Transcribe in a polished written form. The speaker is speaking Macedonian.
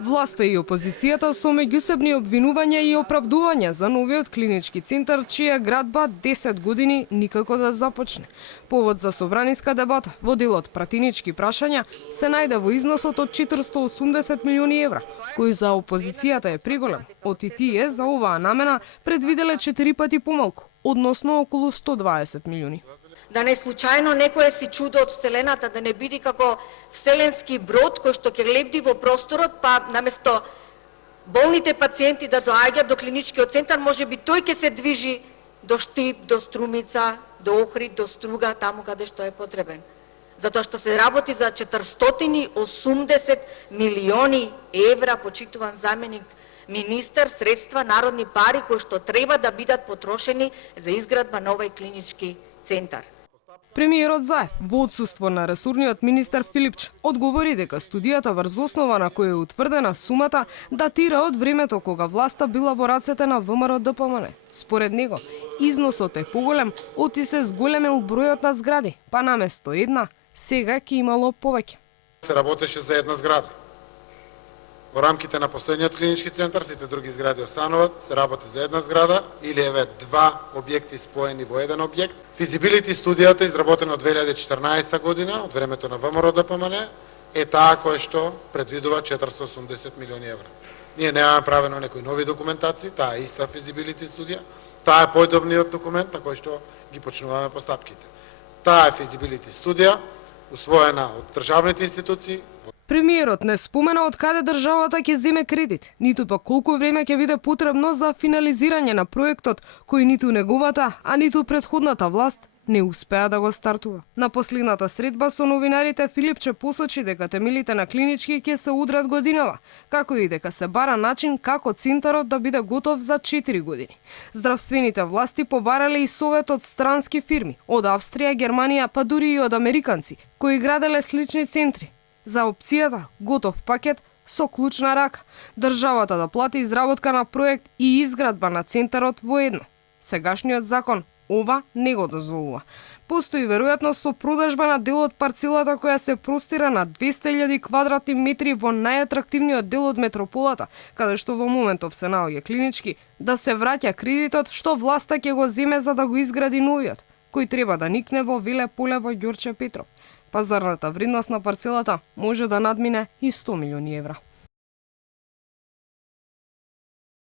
Власта и опозицијата со меѓусебни обвинувања и оправдувања за новиот клинички центар, чија градба 10 години никако да започне. Повод за собраниска дебата во делот пратенички прашања се најде во износот од 480 милиони евра, кој за опозицијата е преголем. Од и тие за оваа намена предвиделе 4 пати помалку, односно околу 120 милиони. Да не случајно некое си чудо од Вселената, да не биде како вселенски брод кој што ќе лебди во просторот, па наместо болните пациенти да доаѓаат до клиничкиот центар, може би тој ќе се движи до Штип, до Струмица, до Охрид, до Струга, таму каде што е потребен. Затоа што се работи за 480 милиони евра, почитуван заменик министар, средства, народни пари кои што треба да бидат потрошени за изградба на овој клинички центар. Премиерот Заев, во отсуство на ресорниот министер Филипч, одговори дека студијата врз основа на која е утврдена сумата датира од времето кога власта била во рацете на ВМРО ДПМН. Според него, износот е поголем, оти се зголемил бројот на згради, па наместо една, сега ќе имало повеќе. Се работеше за една зграда. Во рамките на постојниот клинички центар, сите други згради остануваат, се работи за една зграда или еве два објекти споени во еден објект. Физибилити студијата изработена од 2014 година, од времето на ВМРО ДПМН, е таа која што предвидува 480 милиони евра. Ние немаме правено некои нови документации, таа е иста физибилити студија, таа е појдовниот документ на кој што ги почнуваме постапките. Таа е физибилити студија, усвоена од државните институции. Премиерот не спомена од каде државата ќе земе кредит, ниту па колку време ќе биде потребно за финализирање на проектот, кој ниту неговата, а ниту претходната власт не успеа да го стартува. На последната средба со новинарите Филипче посочи дека темелите на клинички ќе се удрат годинава, како и дека се бара начин како центарот да биде готов за 4 години. Здравствените власти побарале и совет од странски фирми, од Австрија, Германија, па дури и од американци, кои граделе слични центри. За опцијата готов пакет со клучна рака, државата да плати изработка на проект и изградба на центарот во едно. Сегашниот закон ова не го дозволува. Постои веројатност со продажба на дел од парцелата која се простира на 200.000 квадратни метри во најатрактивниот дел од метрополата, каде што во моментов се наоѓа клинички, да се враќа кредитот што власта ќе го земе за да го изгради новиот, кој треба да никне во Веле поле во Ѓорче Петров. Пазарната вредност на парцелата може да надмине и 100 милиони евра.